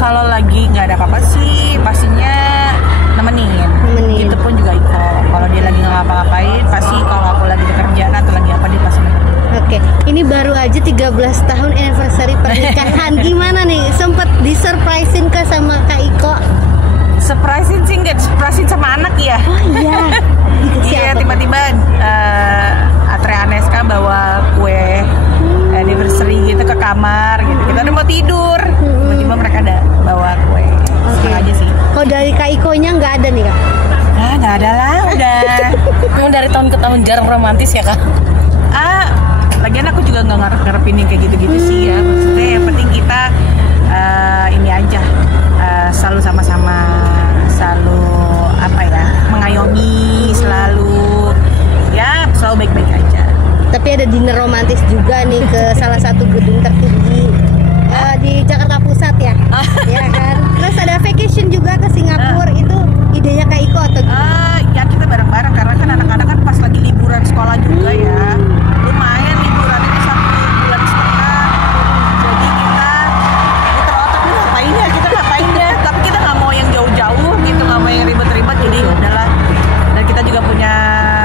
Kalau lagi nggak ada apa-apa sih pastinya nemenin. Gitu pun juga Iko. Kalau dia lagi nggak ngapa-ngapain, pasti kalau aku lagi di kerjaan atau lagi apa dia pasti nemenin. Oke, ini baru aja 13 tahun anniversary pernikahan. Gimana nih? Sempet disurprisein ke sama Kak Iko? Surprisein sih nggak, surprisein sama anak ya. Oh iya. Iya, tiba-tiba Atre Aneska bawa kue anniversary gitu ke kamar gitu. Kita udah mau tidur, tiba-tiba mereka ada bawa kue. Senang aja sih. Kalau dari Kak Iko-nya nggak ada nih Kak? Ah, nggak ada lah, udah. Memang dari tahun ke tahun jarang romantis ya Kak? Lagian aku juga nggak ngarep-ngarepin yang kayak gitu-gitu sih ya. Maksudnya yang penting kita ini aja selalu sama-sama, selalu apa ya, mengayomi, selalu baik-baik aja. Tapi ada dinner romantis juga nih ke salah satu gedung tertinggi di Jakarta Pusat ya, ya kan. Terus ada vacation juga ke Singapura, itu idenya Kak Iko atau gimana? Ya kita bareng-bareng karena kan anak-anak kan pas lagi liburan sekolah juga ya. Lumayan liburannya 1 bulan setengah. Jadi kita muter otak nih ngapain ya, kita ngapain ya. Tapi kita nggak mau yang jauh-jauh gitu, nggak mau yang ribet-ribet. Jadi udahlah. Dan kita juga punya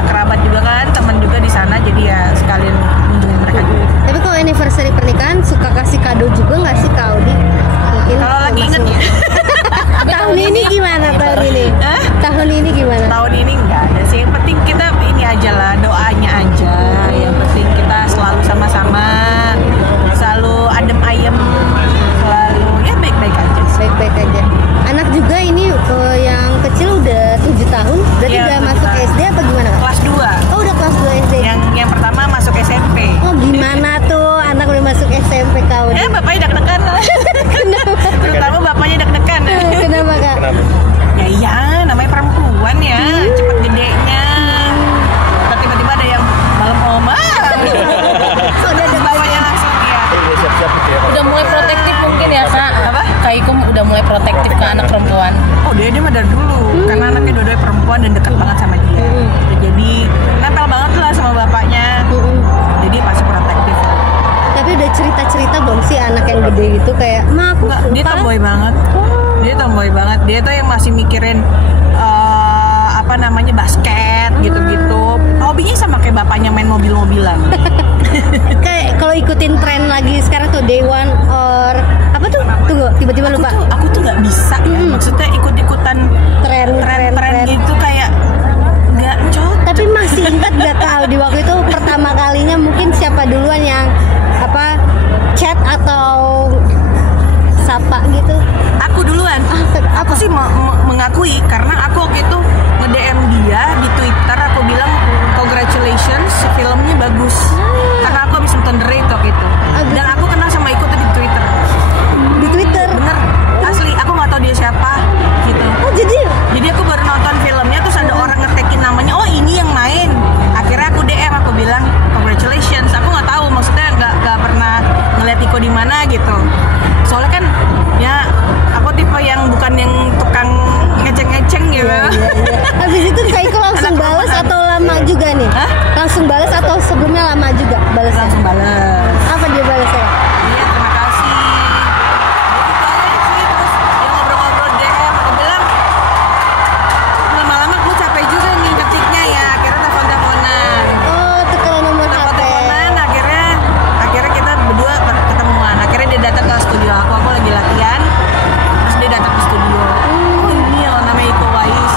kerabat juga kan, teman juga di sana. Jadi ya sekalian kunjungin mereka juga. Tapi kalau anniversary pernikahan suka kasih kado juga nggak sih Kak Audi? Mungkin kalau lagi inget ya. Tahun ini gimana tahun ini? Tahun ini gimana? Tahun ini nggak ada sih. Yang penting kita ini aja lah, doanya aja. Yang penting kita selalu sama-sama, selalu adem ayem, selalu ya baik-baik aja. Baik-baik aja. Anak juga ini yang kecil udah 7 tahun, berarti Ya, udah masuk SD apa gimana Kak? Kelas 2. Oh udah kelas 2 SD. Yang pertama masuk SMP. Oh gimana tuh anak udah masuk SMP Kak Audi? Bapaknya deg-degan lah. Terutama bapaknya deg-degan. Kenapa Kak? Ya iya, namanya perempuan ya, cepet gedenya. Terus tiba-tiba ada yang malam oma. Oh, udah ada Bapaknya langsung ya. Udah mulai protektif mungkin ya Kak? Apa? Kak Iko udah mulai protektif ke anak perempuan. Oh dia mah dari dulu, karena anaknya dua-duanya perempuan dan dekat banget sama dia. Jadi nempel banget lah sama bapaknya. Jadi pasti protektif. Tapi udah cerita-cerita belum sih anak yang gede gitu kayak, "Ma aku Enggak, dia suka." tomboy banget. Dia tomboy banget. Dia tuh yang masih mikirin apa namanya basket gitu-gitu. Hobinya sama kayak bapaknya main mobil-mobilan. Kayak kalau ikutin tren lagi sekarang tuh Day One or apa tuh? Tunggu, tiba-tiba lupa. Aku tuh nggak bisa ya. Maksudnya ikut-ikutan Tren. gitu kayak nggak cocok. Tapi masih ingat gak Kak di waktu itu pertama kalinya mungkin siapa duluan yang apa chat atau sapa gitu? Aku duluan. Aku sih mengakui karena aku waktu itu nge-DM dia di Twitter, aku bilang congratulations, filmnya bagus. Karena aku habis nonton The Raid waktu itu. Dan aku kenal sama Iko tuh di Twitter. Di Twitter? Bener, asli. Aku nggak tahu dia siapa gitu. Oh Jadi aku baru nonton filmnya terus ada orang ngetekin namanya. Oh ini yang main. Akhirnya aku DM, aku bilang congratulations. Aku nggak tahu, maksudnya nggak pernah ngeliat Iko di mana gitu. Soalnya kan ya aku tipe yang bukan yang tukang ngeceng-ngeceng gitu. Iya. Habis itu Kak Iko langsung balas atau lama juga nih? Hah? Langsung balas atau sebelumnya lama juga balasnya? Langsung balas. Apa dia balasnya? Iya terima kasih. Jadi terus dia ngobrol-ngobrol DM, aku bilang lama-lama aku capek juga nih ketiknya ya. Akhirnya telepon-teleponan. Oh, tukeran nomor HP. Telepon-teleponan, akhirnya kita berdua ketemuan. Akhirnya dia datang ke studio aku lagi latihan. Terus dia datang ke studio. Oh ini loh namanya Iko Wais.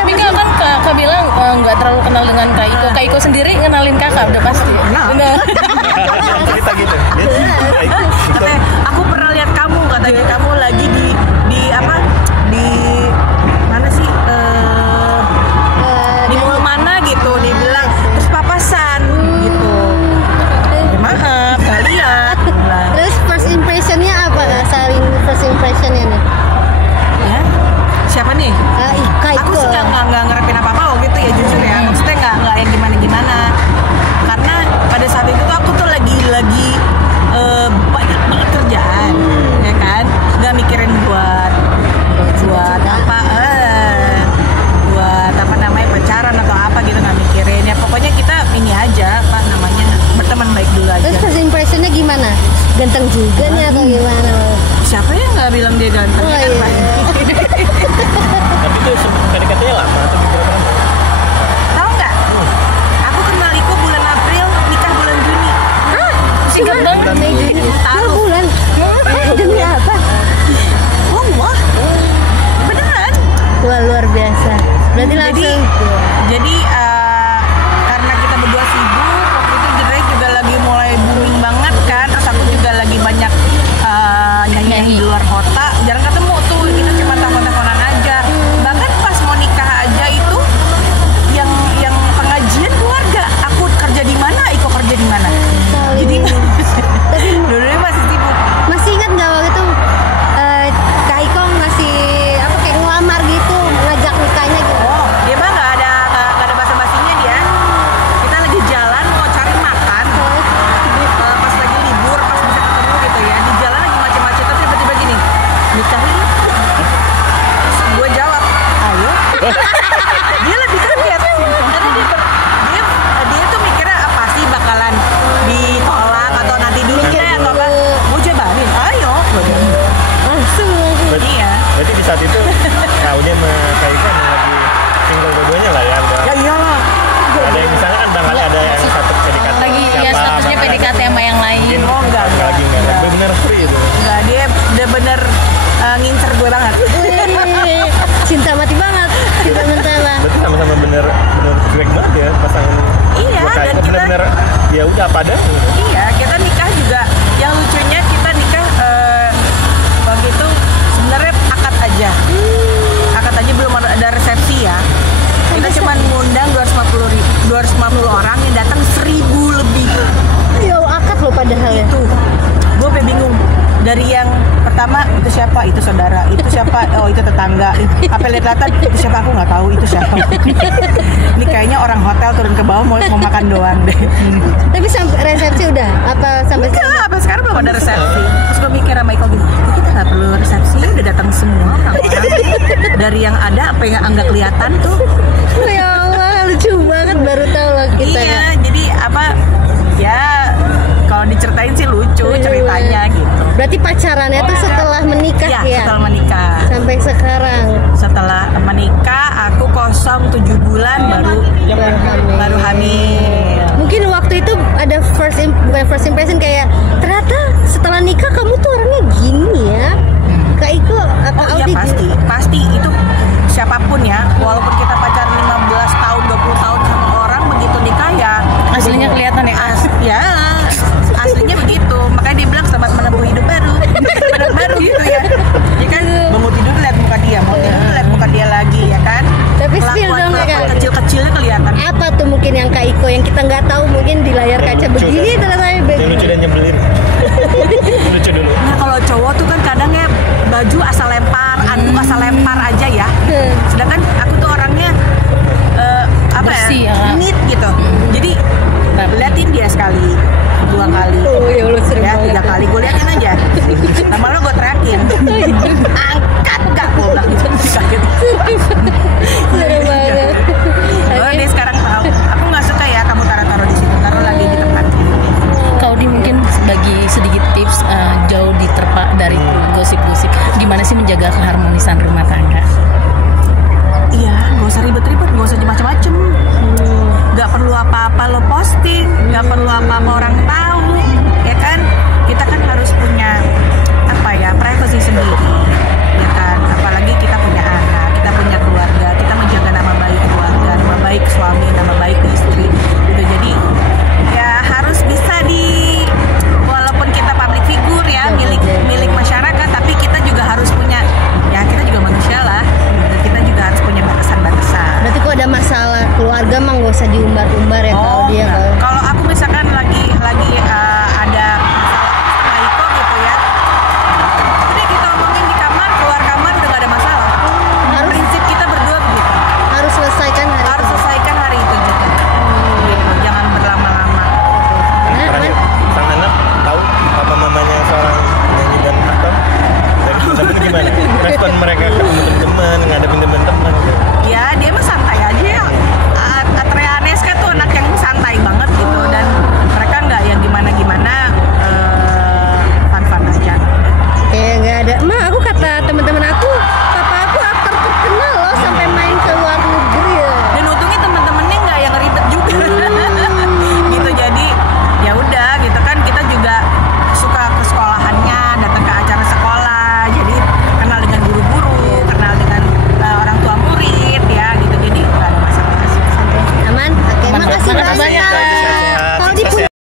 Tapi Kak bilang nggak terlalu kenal dengan Kak Iko. Kak Iko sendiri ngenalin Kakak udah pasti. Kenal. Bener. Dia lebih kaget karena dia tuh mikirnya pasti bakalan ditolak atau nanti dulu deh atau apa. Mau jabarin, ayo. Langsung. Iya. Berarti di saat itu kaunya sama Kak Ika lagi single dua-duanya lah ya. Ya iyalah. Ada yang misalnya kan barangkali ada yang satu PDKT Lagi ya statusnya PDKT sama yang lain. Oh enggak. lagi nggak benar free itu. Enggak, dia bener-bener ngincer gue banget. Wih, cinta mati banget. Cinta mentala. Berarti sama-sama bener cuek banget ya pasangan. Iya, Kak dan Ika kita bener-bener ya udah apa adanya. Iya, kita nikah juga. Yang lucunya kita nikah waktu itu sebenarnya akad aja. Akad aja belum ada resepsi ya. Kita cuma ngundang 250 orang yang datang 1.000 lebih. Ya akad loh padahal ya. Itu gue sampai bingung. Dari yang pertama itu siapa, itu saudara, itu siapa, oh itu tetangga, apa lihat-lihatan itu siapa aku nggak tahu itu siapa. Ini kayaknya orang hotel turun ke bawah mau makan doang deh. Tapi sampai resepsi udah apa sampai Enggak, sampai sekarang belum ada resepsi. Terus gue mikir sama Michael gini, kita nggak perlu resepsi, udah datang semua orang-orang. Dari yang ada apa yang nggak kelihatan tuh. Ya Allah, lucu banget baru tahu loh kita. Iya, jadi apa? Ya kalau diceritain sih lucu ceritanya gitu. Berarti pacarannya tuh setelah menikah Ya, ya? setelah menikah. Sampai sekarang Setelah menikah, aku kosong 7 bulan baru hamil. Mungkin waktu itu ada bukan first impression kayak ternyata setelah nikah kamu tuh orangnya gini ya. Kak Iko apa Oh iya Audi? pasti itu siapapun ya, walaupun kita pacaran 15 tahun 20 tahun sama orang, begitu nikah ya Aslinya kelihatan ya. ya aslinya begitu. Makanya dia bilang selamat menempuh hidup baru. Hidup baru gitu ya. Ya kan bangun tidur lihat muka dia, mau tidur lihat muka dia lagi ya kan. Tapi spill dong ya Kak. Kecil-kecilnya kelihatan. Apa tuh mungkin yang Kak Iko yang kita nggak tahu mungkin di layar kaca Yang lucu, begini kan? ternyata Yang lucu dan nyebelin. Lucu dulu. Nah kalau cowok tuh kan kadang ya baju asal lempar, anduk asal lempar aja ya. Sedangkan aku tuh orangnya apa Bersih, ya, ya. neat gitu. Jadi liatin dia sekali, 2 kali, Oh ya Allah serem ya banget. 3 kali gue liatin aja. Lama-lama gue teriakin, angkat gak gue bilang gitu. Kaget. Serem banget. Baru dia sekarang tahu. Aku nggak suka ya kamu taruh di situ, taruh lagi di tempat. Kaudi mungkin bagi sedikit tips jauh diterpa dari gosip-gosip. Gimana sih menjaga keharmonisan rumah tangga? Iya, nggak usah ribet-ribet, nggak usah macam-macam. Nggak perlu apa-apa lo posting, nggak perlu apa-apa orang